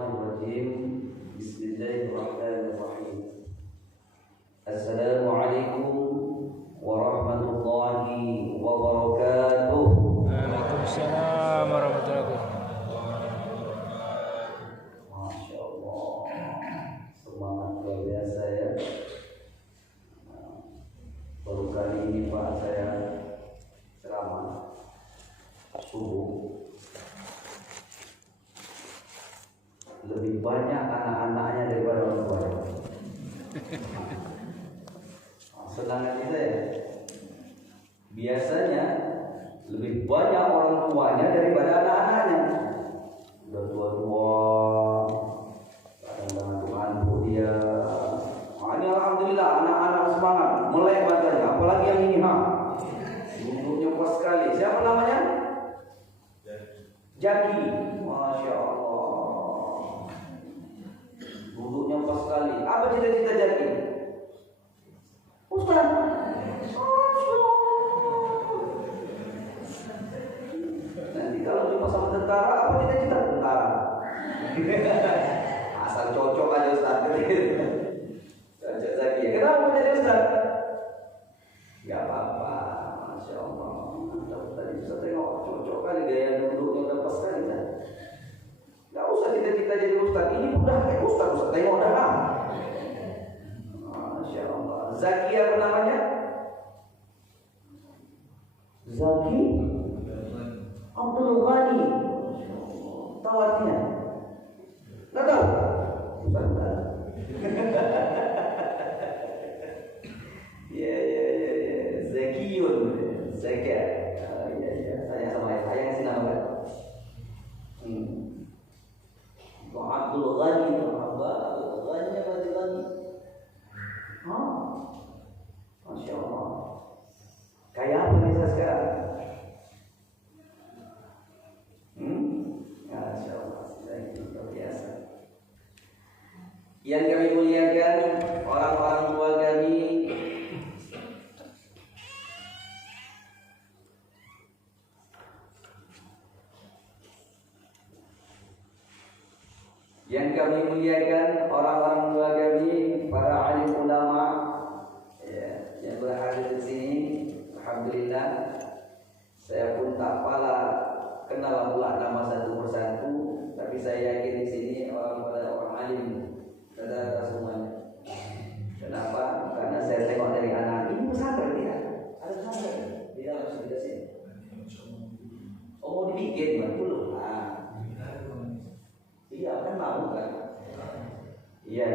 Bismillahirrahmanirrahim. Assalamualaikum warahmatullahi wabarakatuh. Waalaikumsalam warahmatullahi wabarakatuh. Masya Allah, semangat luar biasa ya. Baru kali ini Pak saya ceramah subuh. Lebih banyak anak-anaknya daripada orang tuanya. Senang hati saya. Biasanya lebih banyak orang tuanya daripada anak-anaknya. Udah tua-tua, kadang-kadang ngantuk dia. Ini alhamdulillah anak-anak semangat, melek matanya. Apalagi yang ini duduknya pas sekali. Siapa namanya? Jaki. Masya Allah. Duduknya pas sekali. Apa cita-cita Jaki? Ustaz. Nanti kalau cuma sama tentara, apa cita-cita tentara? Asal cocok aja Ustaz. Cocok Zaki. Kenapa jadi Ustaz? Gak apa-apa. Masya Allah. Tadi Ustaz tengok cocok kali gaya duduknya udah pas sekali kan? Gak usah cita-cita jadi Ustaz. Ini udah kayak Ustaz tengok dah. Masya Allah. Zaki apa namanya? Zaki Abdul Ghani. Tahu artinya? Nggak tahu? Ustaz. Ya. Zakiyun. Zakat. Ya. Saya sama saya ngasih nama kan? Abdul Ghani. Abdul Ghani apa Abdul Ghani? Masya Allah. Kayak apa nih saya sekarang? Masya Allah. Luar biasa. Yang kami muliakan, orang-orang tua kami, para alim ulama yang berhadir di sini. Alhamdulillah, saya pun tak pala kenal pula nama satu persatu, tapi saya yakin di sini orang alim saudara semuanya. Kenapa? Karena saya tengok dari anak ini pesantren dia. Ada pesantren di dalam sini. Oh, mau dibikin dulu. Iya kan mau kan? Iya.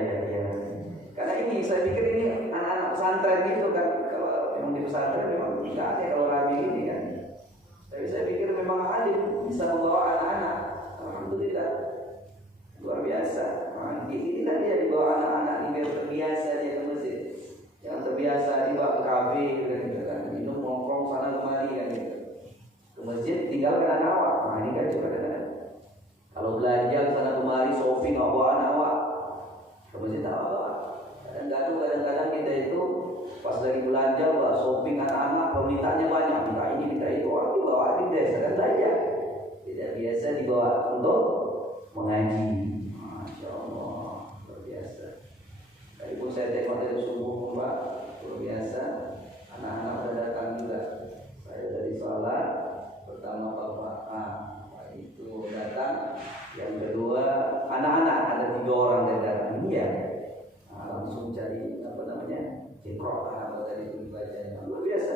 Karena ini saya pikir ini anak-anak pesantren gitu kan. Kalau memang di pesantren memang tidak ada kalau rame ini kan. Tapi saya pikir memang alim bisa membawa anak-anak. Alhamdulillah, luar biasa. Inilah dia dibawa anak-anak ini biar terbiasa dia ke masjid. Jangan terbiasa dibawa ke kafe gitu kan. Minum nongkrong sana kemari kan gitu. Ke masjid tinggalkan anak awak. Ini kan juga kadang-kadang. Kalau belajar sana kemari shopping bawa anak awak. Ke masjid tak bawa. Kadang-kadang kita itu pas lagi belanja shopping anak-anak permintaannya banyak, minta ini minta itu, orang dibawa di desa kan belajar. Tidak biasa dibawa untuk mengaji. Masya Allah, luar biasa. Tadi pun saya tengok dari subuh Pak, luar biasa. Anak-anak pada datang juga. Saya dari sholat pertama Bapak itu datang, yang kedua anak-anak ada 3 orang yang datang. Ini ya. Langsung cari Iqra apa tadi itu dibacanya luar biasa.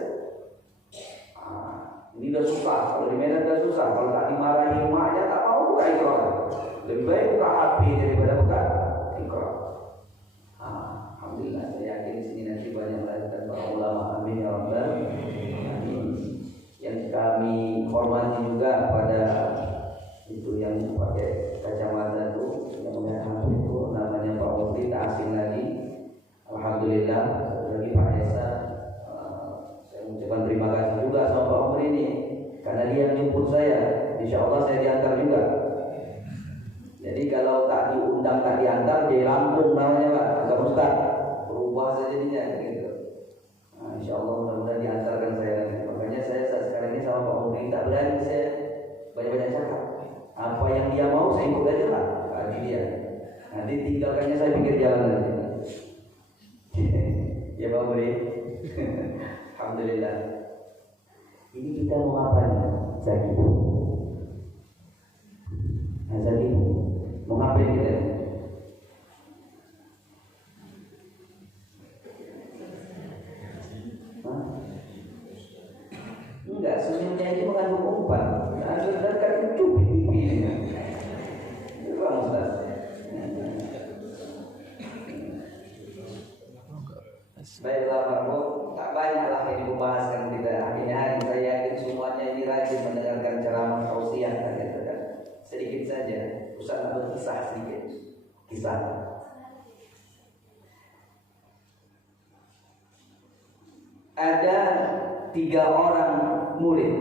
Ini udah susah, kalau di Medan udah susah, kalau tak dimarahi emaknya tak mau buka Iqra. Lebih baik buka HP daripada buka Iqra. Alhamdulillah, saya yakin di sini nanti banyak melahirkan para ulama. Amin ya rabbal alamin. Yang kami hormati juga pada itu yang pakai kacamata itu, yang pakai itu namanya Pak Mufti, tak asing lagi. Alhamdulillah, lagi Pak Desa, saya mengucapkan terima kasih juga sama Pak Umar ini, karena dia menjemput saya. Insya Allah saya diantar juga. Jadi kalau tak diundang tak diantar, dia Lampung namanya Pak, agak Ustaz, berubah saja jadinya gitu. Insya Allah mudah-mudahan diantarkan saya. Makanya saya sekarang ini sama Pak Umar tak berani saya banyak-banyak cakap. Apa yang dia mau saya ikut aja lah, bagi dia. jalan. Ya Pak Budi. Alhamdulillah. Ini kita mau apa nih? Zaki. Nah, Zaki, mau ngapain kita? Enggak, senyumnya ini mengandung umpan. Ada dekat cubit pipinya. Itu Pak Ustaz. Baiklah Pak Bu, tak banyaklah yang dibahaskan kita. Akhirnya hari saya yakin semuanya ini rajin mendengarkan ceramah tausiah tadi. Sedikit saja, Ustaz nak berkisah sedikit. Kisah. Ada 3 orang murid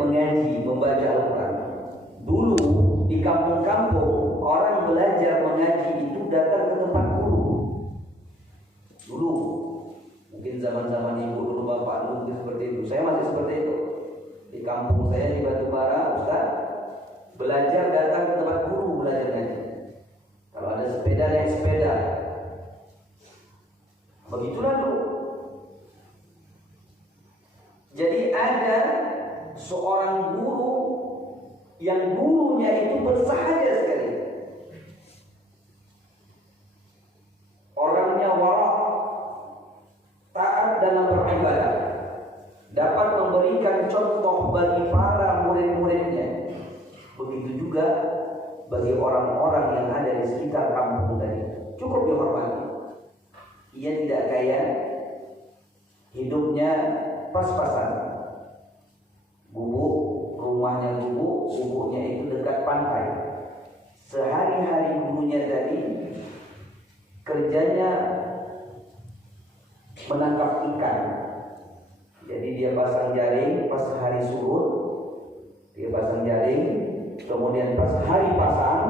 mengaji, membaca Al-Quran. Dulu di kampung-kampung orang belajar mengaji itu datang ke tempat guru. Dulu mungkin zaman-zaman ibu dulu, bapak dulu mungkin seperti itu. Saya masih seperti itu. Di kampung saya di Batubara, Ustaz belajar datang ke tempat guru belajar ngaji. Kalau ada sepeda naik sepeda. Begitulah dulu. Jadi ada seorang guru yang gurunya itu bersahaja sekali. Orangnya wara', taat dalam beribadah, dapat memberikan contoh bagi para murid-muridnya. Begitu juga bagi orang-orang yang ada di sekitar kampung tadi. Cukup dihormati. Ia tidak kaya, hidupnya pas-pasan. Rumahnya gubuknya itu dekat pantai. Sehari-hari gurunya tadi kerjanya menangkap ikan. Jadi dia pasang jaring pas hari surut, dia pasang jaring, kemudian pas hari pasang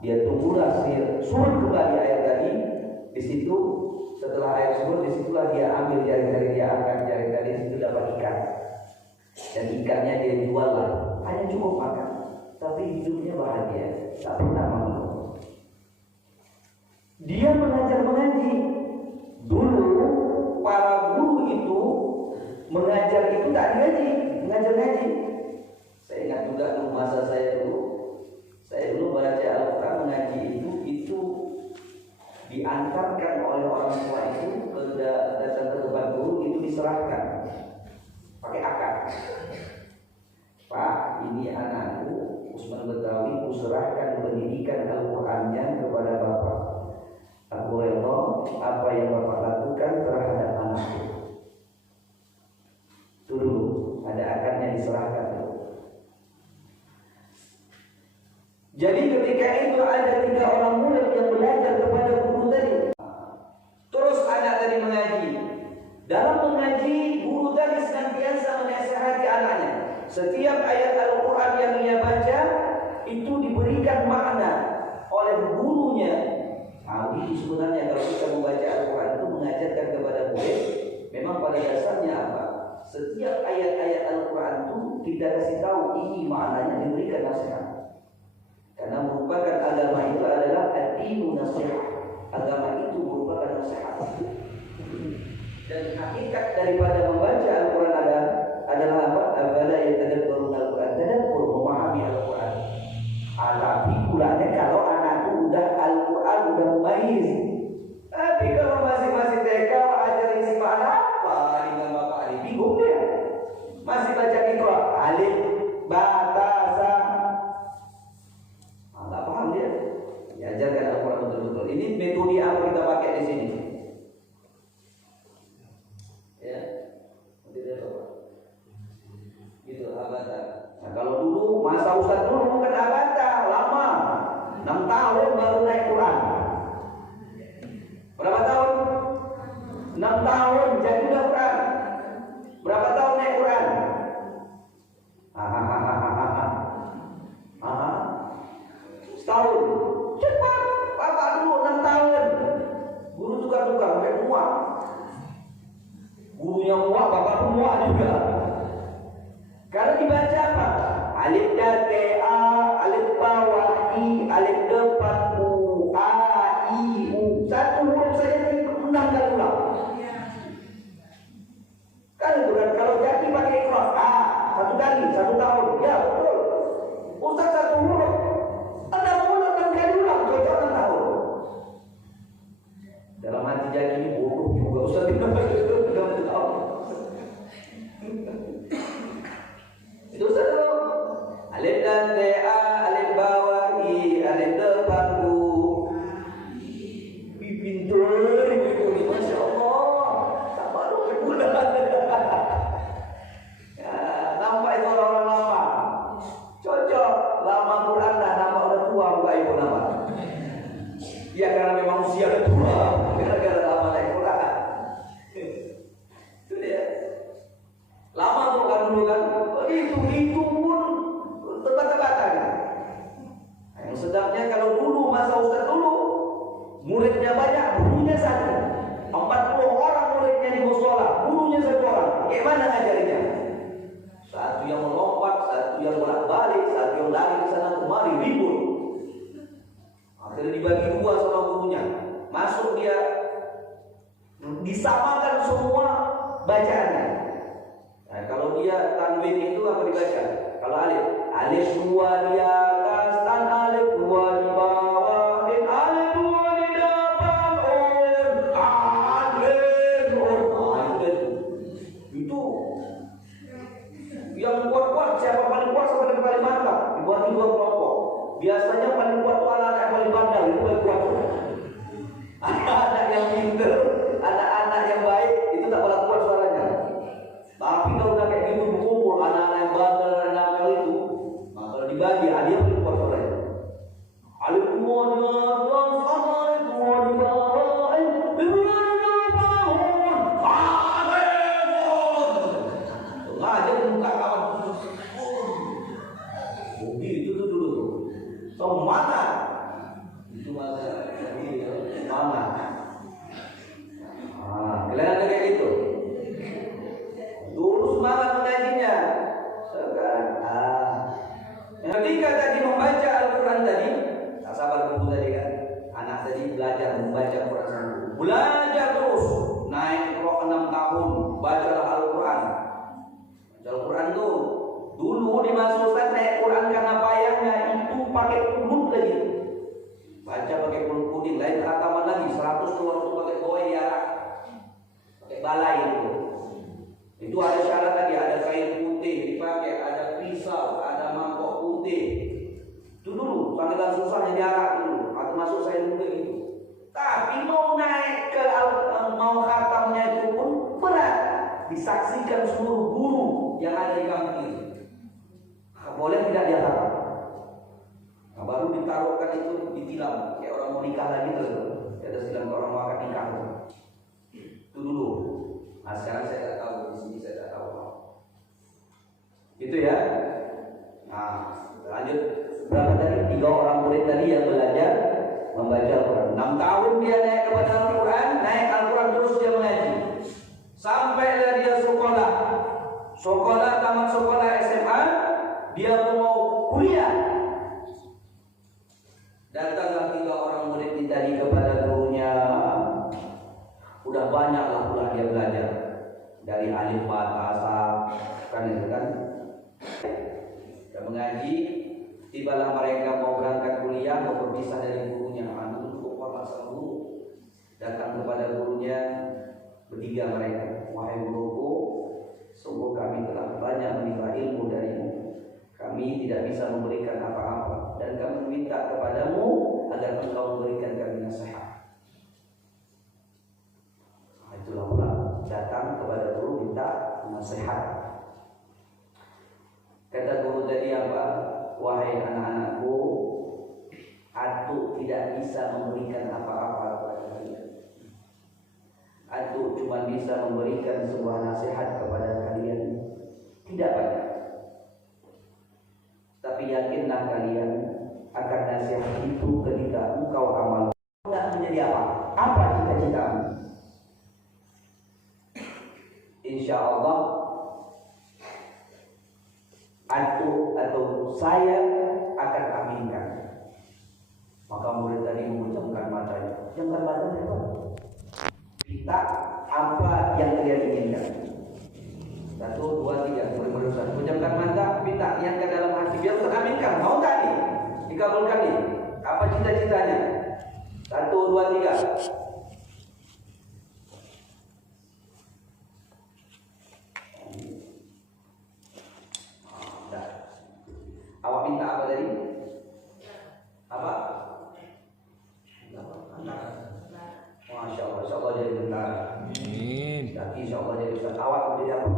dia tunggulah surut kembali air tadi. Di situ setelah air surut, disitulah dia ambil jaring-jaring, dia angkat jaring tadi, di situ dapat ikan. Dan ikannya dia jual lah, hanya cukup makan, tapi hidupnya bahagia, tak pernah mengeluh. Dia mengajar mengaji. Dulu para guru itu mengajar itu tak ngaji, mengajar ngaji. Saya ingat juga dulu masa saya dulu baca Al-Quran mengaji itu diantarkan oleh orang tua itu datang ke tempat guru itu diserahkan pakai akad. Pak, ini anakku Usman Betawi, kuserahkan pendidikan Al-Qurannya kepada Bapak. Aku rela apa yang Bapak lakukan terhadap anakku. Itu dulu, ada akadnya diserahkan dulu. Jadi ketika itu ada 3 orang murid yang belajar kepada guru tadi. Terus anak tadi mengaji. Dalam mengaji, guru tadi senantiasa menasihati anaknya. Setiap ayat Al-Quran yang ia baca itu diberikan makna oleh gurunya. Ini sebenarnya kalau kita membaca Al-Quran itu mengajarkan kepada murid, memang pada dasarnya apa? Setiap ayat-ayat Al-Quran itu kita kasih tahu ini maknanya, diberikan nasihat. Karena merupakan agama itu adalah ad-dinu nasihat. Agama itu merupakan nasihat. Dan hakikat daripada membaca Al-Quran adalah apa? Afala yatadabbaruna Al-Quran, tadabbur, memahami Al-Quran. Tapi pulanya kalau anak itu udah Al-Quran udah mumayyiz. Tapi kalau masih TK ajarin sifat apa dengan bapak Ali, bingung dia. Masih baca Iqra, alif, ba, ta, sa. Enggak paham dia. Diajarkan Al-Quran betul-betul. Ini metode apa kita pakai di sini? Ya, tidak apa. Gitu abata. Nah, kalau dulu masa Ustaz dulu bukan abata, lama. 6 tahun baru naik Quran. Berapa tahun? 6 tahun jadi udah Quran. Berapa tahun naik Quran? Setahun. Cepat. Bapak dulu 6 tahun. Guru tukar-tukar sampai muak. Gurunya muak, bapak pun muak juga. Kalau dibaca apa? Alif dan ta, alif ba wa i, alif depan u, a, Sebabnya kalau dulu masa Ustaz dulu muridnya banyak, gurunya satu. 40 orang muridnya di musola, gurunya satu orang. Gimana ngajarinya? Satu yang melompat, satu yang bolak-balik, satu yang lari ke sana kemari, ribut. Akhirnya dibagi dua sama gurunya. Masuk dia, disamakan semua bacaannya. Nah, kalau dia tanwin itu apa dibaca? Kalau alif, alif dua di atas dan alif dua di bawah dan alif dua di depan. Itu yang kuat-kuat, siapa paling kuat siapa yang paling mantap, dibuat dua kelompok. Biasanya paling kuat itu anak yang paling bandel, itu paling kuat. Anak yang pintar, anak-anak yang baik itu tak pernah kuat suaranya. Tapi kalau udah kayak gitu berkumpul anak-anak yang bandel, anak-anak itu, nah kalau dibagi dia paling kuat suaranya. Alif dua di atas, alif dua di bawah, alif dua di bawah. Aja buka kawan. Budi itu tuh dulu tuh. Semangat. Itu masa semangat. Kalian ada kayak gitu. Dulu semangat mengajinya. Sekarang ketika tadi membaca Al-Quran tadi, tak sabar tunggu tadi kan. Anak tadi belajar membaca Al-Quran. Belajar terus. Naik rok 6 tahun, bacalah Al-Quran. Al-Quran tuh dulu di masa Ustaz naik Quran karena payahnya itu pakai kunut lagi, baca pakai kunut kuning, lain khataman lagi 100 tuh waktu pakai boy ya, pakai balai itu ada syarat lagi, ada kain putih dipakai, ada pisau, ada mangkok putih. Itu dulu panggilan susahnya diarak dulu, atau masuk saya juga itu. Tapi mau naik ke mau khatamnya itu pun berat, disaksikan seluruh guru yang ada di kampung itu. Boleh tidak dia khatam? Nah, baru ditaruhkan itu ditilam kayak orang mau nikah lagi tuh. Ada silang orang mau akan nikah. Itu dulu. Nah sekarang saya tak tahu, di sini saya tak tahu. Itu ya. Nah lanjut, berapa tadi? 3 orang murid tadi yang belajar membaca Al-Quran. 6 tahun dia naik kepada Al-Quran, naik Al-Quran terus dia mengaji. Sampailah dia sekolah, tamat sekolah SMA, dia mau kuliah. Datanglah 3 orang murid ini tadi kepada gurunya. Udah banyaklah pula dia belajar dari alif bata kan itu kan. Dia mengaji, tibalah mereka mau berangkat kuliah, mau berpisah dari gurunya. Anak itu kok sama guru. Datang kepada gurunya, bertiga mereka, wahai guruku, sungguh kami telah banyak menimba ilmu darimu. Kami tidak bisa memberikan apa-apa dan kami minta kepadamu agar engkau memberikan kami nasihat. Nah, itulah pula datang kepada guru minta nasihat. Kata guru tadi apa? Wahai anak-anakku, aku tidak bisa memberikan apa-apa kepada kalian. Aku cuma bisa memberikan sebuah nasihat kepada kalian, tidak banyak. Tapi yakinlah kalian akan nasihat itu ketika engkau amal. Tidak menjadi apa? Apa cita-citamu? Insya Allah aku atau saya akan aminkan. Maka murid tadi memejamkan matanya. Pejamkan matanya apa? Minta apa yang kalian inginkan. 1, 2, 3, mulai berusaha. Pejamkan mata, minta yang ke dalam hati biar teraminkan. Mau tak nih? Dikabulkan nih. Apa cita-citanya? 1, 2, 3. Awak minta apa tadi? Apa? Masya Allah, insya Allah jadi tentara. Amin. Tapi insya Allah jadi ustaz. Awak mau jadi apa?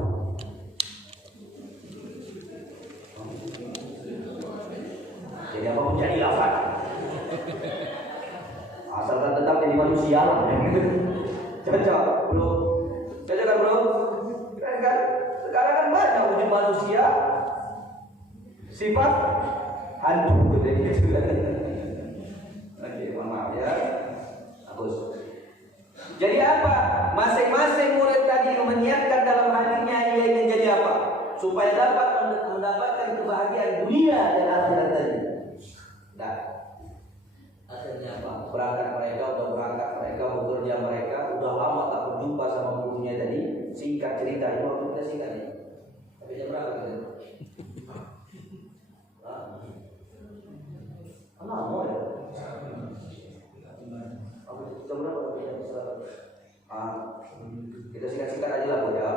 Jadi apa pun jadi lafaz. Asalkan tetap jadi manusia lah. Cocok, bro. Cocok kan bro? Keren kan? Sekarang kan banyak wujud manusia sifat hantu jadi gitu kan. udah berangkat mereka, bekerja mereka, udah lama tak berjumpa sama gurunya tadi. Singkat cerita, ini waktu kita singkat nih. Tapi jam berapa kita? Lama ya? Jam berapa? Kita singkat-singkat aja lah Bu ya.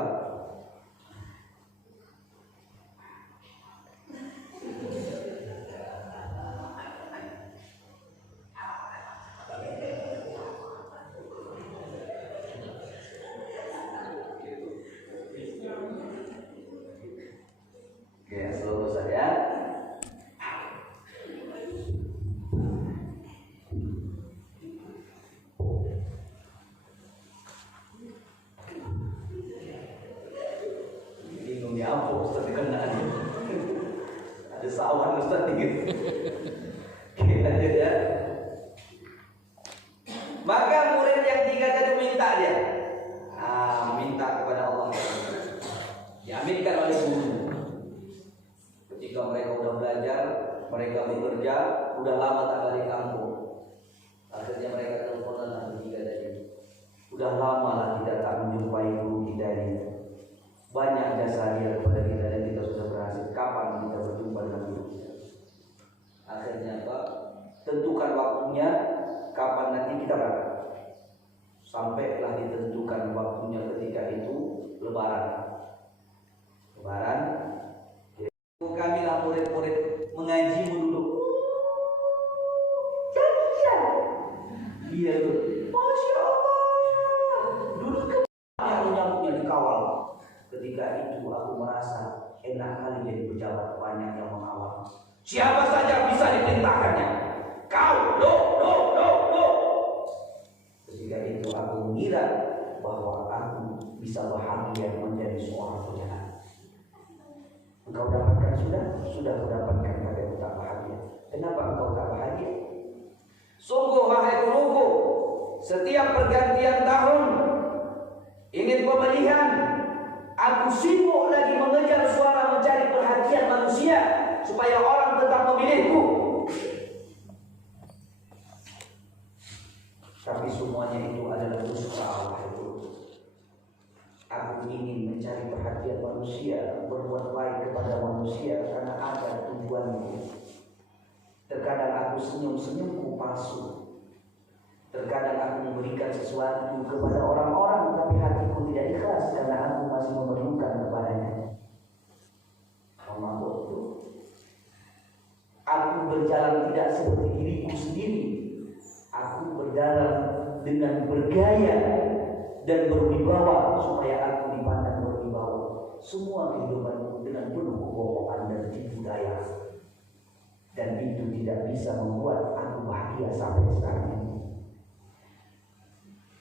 Oke, seluruh saya. Bingung ya apa Ustaz dikenal. Ada sawan Ustaz dikit. Kita lanjut ya. Maka murid yang tiga tadi minta dia. Minta kepada Allah. Diaminkan oleh guru. Ketika mereka udah belajar, mereka bekerja, udah lama tak balik kampung. Akhirnya mereka teleponan bertiga tadi. Udah lama lah kita tak menjumpai guru kita ini. Banyak jasa dia kepada kita dan kita sudah berhasil. Kapan kita berjumpa dengan guru kita? Akhirnya apa? Tentukan waktunya. Kapan nanti kita berangkat? Sampailah ditentukan waktunya ketika itu Lebaran. Kamilah murid-murid mengaji dulu. Jadian. Dia tuh, Masya Allah. Dulu nyamuknya dikawal. Ketika itu aku merasa enak kali jadi pejabat, banyak yang mengawal. Siapa saja bisa diperintahkannya. Kau, lo. Ketika itu aku mengira bahwa aku bisa bahagia menjadi seorang pejabat. Engkau dapatkan sudah kau dapatkan, tapi aku tak bahagia. Kenapa engkau tak bahagia? Sungguh wahai guruku, setiap pergantian tahun ingin pemilihan, aku sibuk lagi mengejar suara mencari perhatian manusia supaya orang tetap memilihku. Tapi semuanya itu adalah dusta Allah itu. Aku ingin mencari perhatian manusia, berbuat baik kepada manusia karena ada tujuanku. Terkadang aku senyum-senyumku palsu. Terkadang aku memberikan sesuatu kepada orang-orang, tapi hatiku tidak ikhlas karena aku masih memerlukan kepadanya. Allah itu. Aku berjalan tidak seperti diriku sendiri. Aku berjalan dengan bergaya dan berwibawa supaya aku dipandang berwibawa. Semua kehidupanku dengan penuh kebohongan dan tipu daya. Dan itu tidak bisa membuat aku bahagia sampai sekarang ini.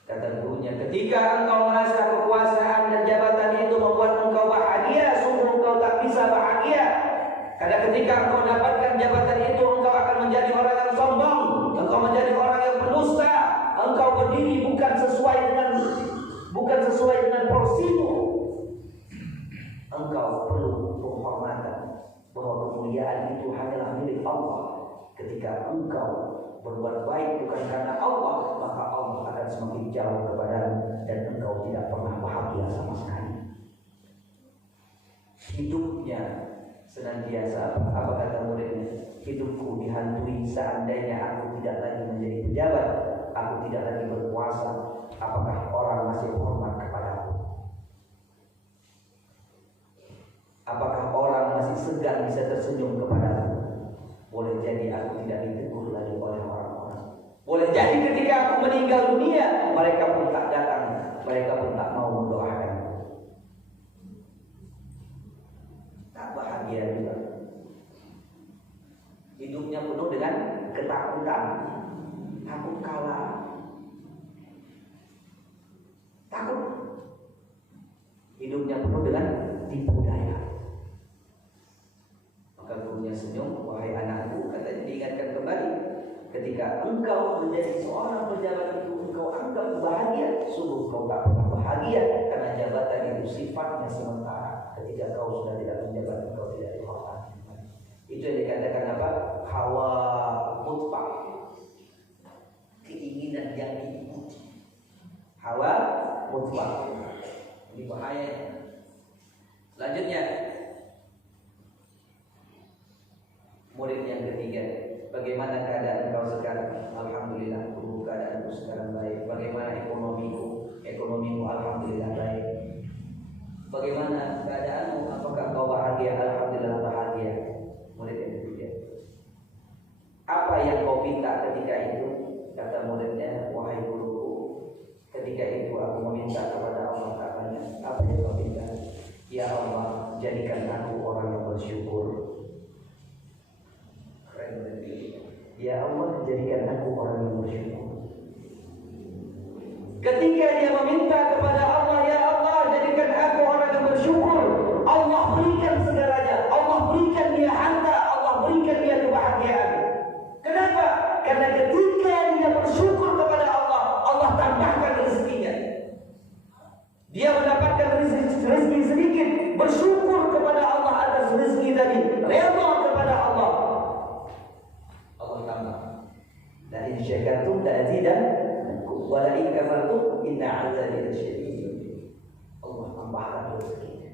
Kata gurunya, ketika engkau merasa kekuasaan dan jabatan itu membuat engkau bahagia, sungguh engkau tak bisa bahagia. Karena ketika engkau dapatkan jabatan itu, engkau akan menjadi orang yang sombong, engkau menjadi orang yang pendusta, engkau berdiri bukan sesuai dengan porsimu. Engkau perlu penghormatan bahwa kemuliaan itu hanyalah milik Allah. Ketika engkau berbuat baik bukan karena Allah, maka Allah akan semakin jauh kepadamu dan engkau tidak pernah bahagia sama sekali. Hidupnya senantiasa, apa kata muridnya? Hidupku dihantui seandainya aku tidak lagi menjadi pejabat, aku tidak lagi berkuasa, apakah orang masih hormat kepadaku? Apakah orang masih segan bisa tersenyum kepadaku? Boleh jadi aku tidak ditegur lagi oleh orang-orang. Boleh jadi ketika aku meninggal dunia, mereka pun tak datang, mereka pun tak mau mendoakan. Tak bahagia juga. Hidupnya penuh dengan ketakutan, takut kalah, takut. Hidupnya penuh dengan tipu daya. Maka gurunya senyum, wahai anakku, katanya diingatkan kembali, ketika engkau menjadi seorang pejabat itu engkau anggap bahagia, sungguh kau tak pernah bahagia karena jabatan itu sifatnya sementara. Ketika kau sudah tidak menjabat, engkau tidak dihormati. Itu yang dikatakan apa? Hawa mutfah. keadaan engkau sekarang? Alhamdulillah, keadaanku sekarang baik. Bagaimana ekonomimu? Ekonomimu alhamdulillah baik. Bagaimana keadaanmu? Apakah kau bahagia? Alhamdulillah bahagia. Murid yang ketiga. Apa yang kau minta ketika itu? Kata muridnya, wahai guruku, ketika itu aku meminta kepada Allah katanya. Apa yang kau minta? Ya Allah, jadikan aku orang yang bersyukur. Ya Allah, jadikan aku orang yang bersyukur. Ketika dia meminta kepada Allah, ya Allah, jadikan aku orang yang bersyukur, Allah berikan segalanya. Allah berikan dia harta, Allah berikan dia kebahagiaan. Kenapa? Karena ketika dia bersyukur kepada Allah, Allah tambahkan rezekinya. Dia mendapatkan rezeki sedikit, bersyukur kepada Allah atas rezeki tadi, redha kepada Allah. Allah tambah. La in syakartum la azidannakum wa la in kafartum inna 'adzabi lasyadid. Allah tambahkan rezekinya.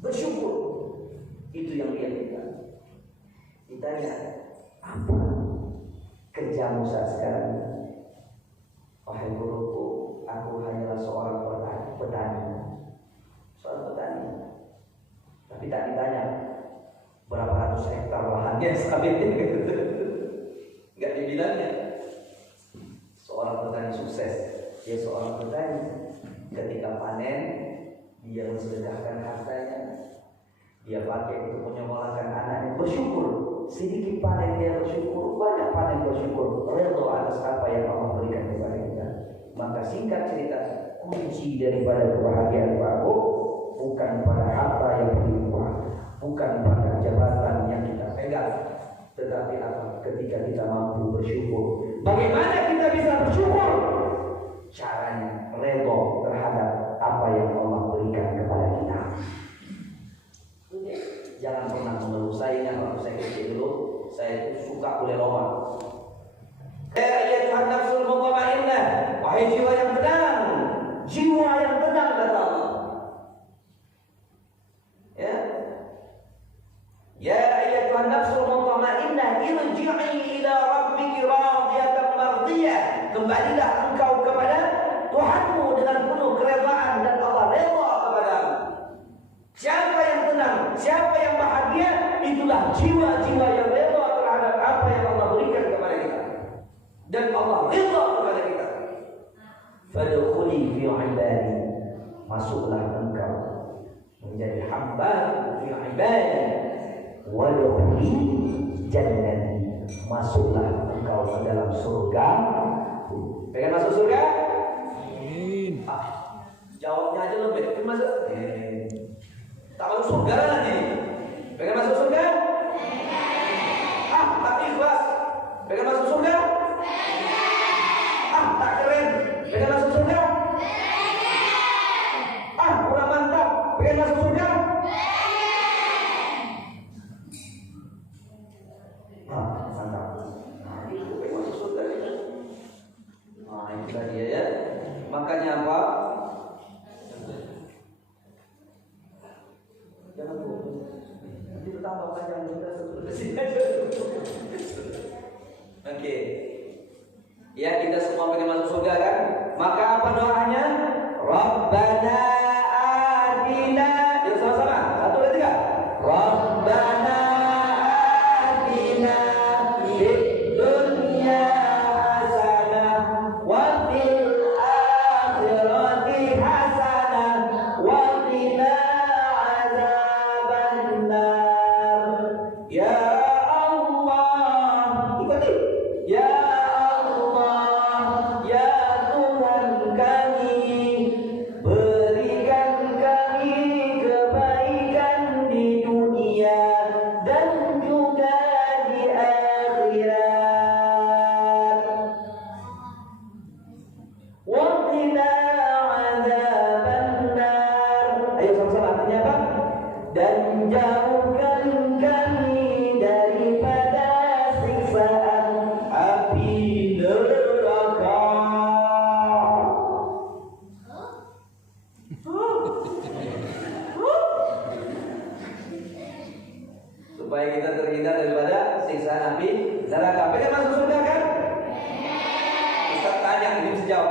Bersyukur. Itu yang dia minta. Ditanya, apa kerjamu saat sekarang? Wahai guruku, aku hanyalah seorang petani. Seorang petani. Tapi tak ditanya berapa ratus hektar lahannya sawitnya. Enggak dibilangnya. Seorang petani sukses. Dia seorang petani. Ketika panen, dia mensedekahkan hartanya. Dia pakai untuk menyekolahkan anaknya. Bersyukur. Sedikit panen dia bersyukur, banyak panen bersyukur. Redha atas apa yang Allah berikan kepada kita. Maka singkat cerita, kunci daripada kebahagiaan Pak bukan pada harta yang berlimpah, bukan pada jabatan yang kita pegang, tetapi apa? Ketika kita mampu bersyukur. Bagaimana kita bisa bersyukur? Caranya redha terhadap apa yang Allah berikan kepada kita. Jangan pernah mengeluh. Saya ingat waktu saya kecil dulu, saya itu suka boleh lomba. Ya Tuhan nafsul mutmainnah, wahai jiwa yang tenang, jiwa yang tenang kata Allah. Ya ayyatuhan nafsul mutmainnah, irji'i ila rabbiki radiyatan mardiyah. Kembalilah engkau kepada Tuhanmu dengan penuh keredaan dan Allah redha kepadamu. Siapa yang tenang, siapa yang bahagia, itulah jiwa-jiwa yang redha terhadap apa yang Allah berikan kepada kita. Dan Allah redha kepada kita. Fadkhuli fi ibadi, masuklah engkau menjadi hamba fi ibadi, wadkhuli jannati, masuklah engkau ke dalam surga. Pengen masuk surga? Amin. Jawabnya aja lebih masuk. Tak masuk surga nanti. Pengen masuk surga? Tak ikhlas. Pengen masuk surga? Tak keren. Pengen masuk surga? Kurang mantap. Pengen masuk surga? Mantap. Itu pengen masuk surga. Itu tadi ya. Makanya apa? Jangan lupa. Nanti bertambah panjang juga sini aja. Oke. Ya, kita semua pengen masuk surga kan? Maka apa doanya? Rabbana atina. Yuk sama-sama. 1, 2, 3. Rabbana atina fid dunya hasanah wa fil akhirati hasanah wa qina ya Allah, ikuti. Ya Allah, ya Tuhan kami, berikan kami kebaikan di dunia dan juga di akhirat. Wa qina adzabannar. Ayo sama-sama, artinya apa? Dan jauhkan kami daripada siksaan api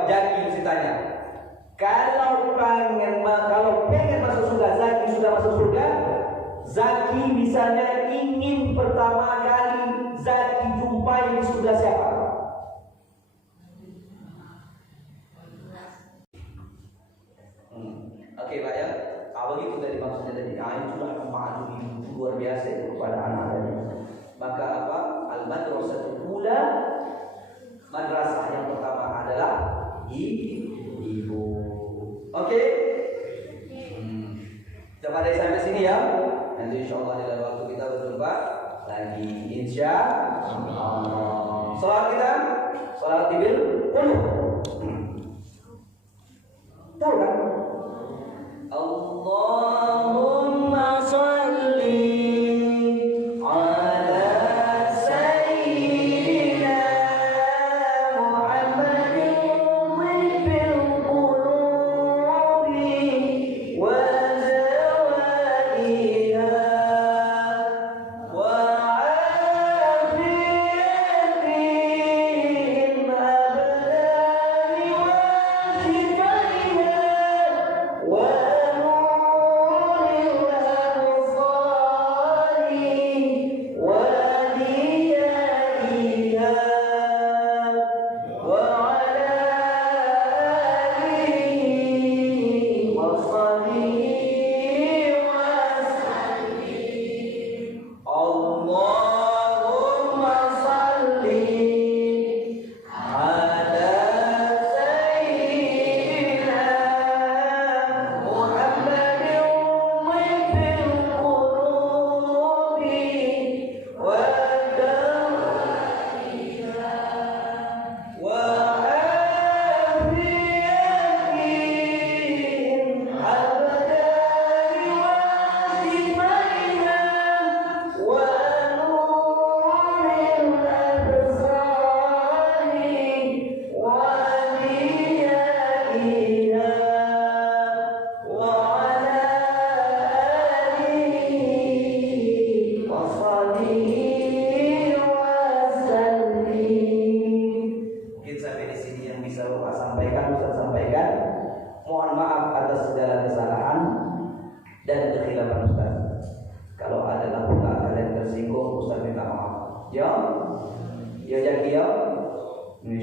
Jaki mesti tanya. Kalau pengen masuk surga, Zaki sudah masuk surga. Zaki misalnya ingin pertama kali Zaki jumpai di surga siapa? Oke Pak ya. Begitu tadi maksudnya tadi. Ini sudah maju luar biasa itu kepada anak tadi. Maka apa? Al-madrasatul ula, madrasah yang pertama adalah ibu. Oke? Coba dari sampai sini ya. Nanti insyaallah di dalam waktu kita berjumpa lagi. Insyaallah. Salat kita, salat tibil penuh. Tahu kan? Allahumma sholli ala sayyidina Muhammadin bil qulubi wa zawaiha wa afiyatin abdani wa shifaiha wa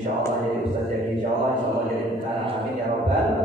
insyaallah jadi Ustaz Jaki insyaallah jadi amin ya rabbal